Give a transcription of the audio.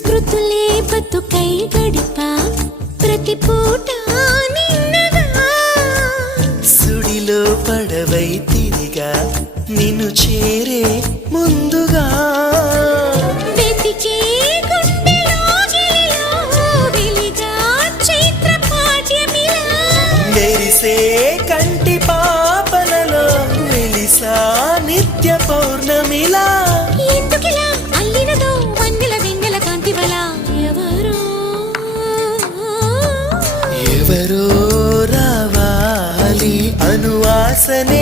స్మృతులే బతుకై గడిపా ప్రతి పూట నిన్నగా సుడిలో పడవై తిరిగా నిన్ను చేరే ముందుగా వెతికే గుండెలో గిలిలో వెలిగా చైత్ర పాఠ్యమిలా మెరిసే కంటి పాపలలో వెలిసా నిత్య పౌర్ణమిలా ఎందుకిలా అల్లినదో వన్నెల వెన్నెల కాంతివల ఎవరో రావాలి అనువాసనే